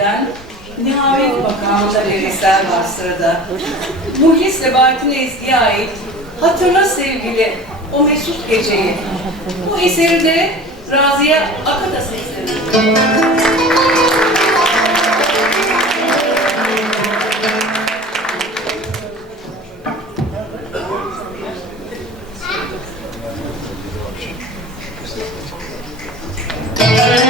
eden Nihavet Makamı'nda bir eser var sırada. Muhlis Sebahattin Ezgi'ye ait Hatırla Sevgili O Mesut Geceyi. Bu eseri de Raziye Akada sesleniyor.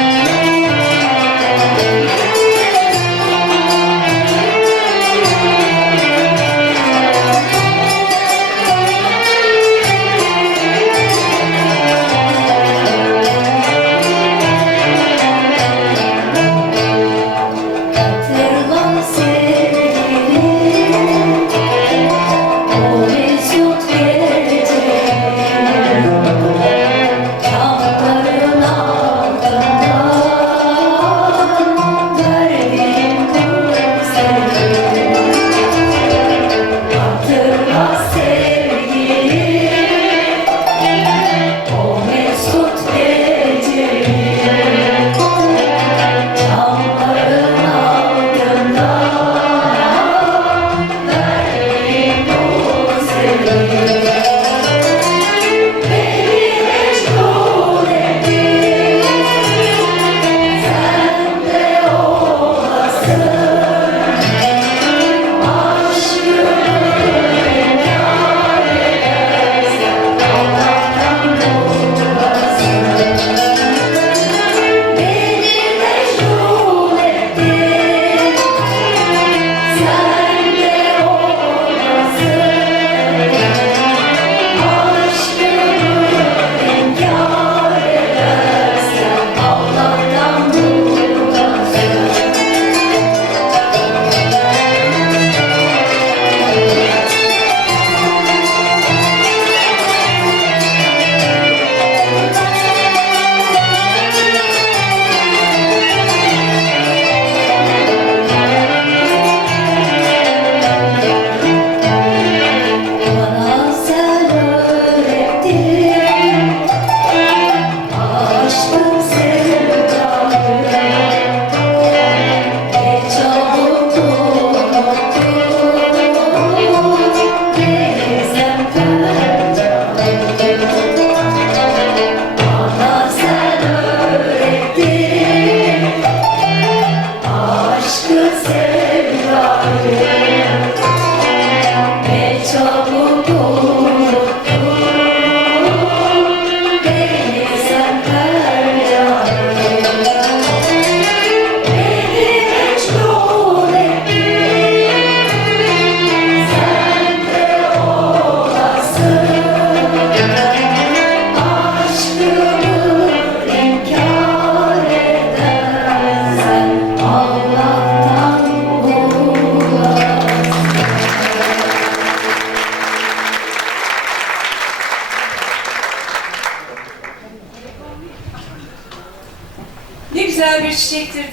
güzel bir çiçektir diye.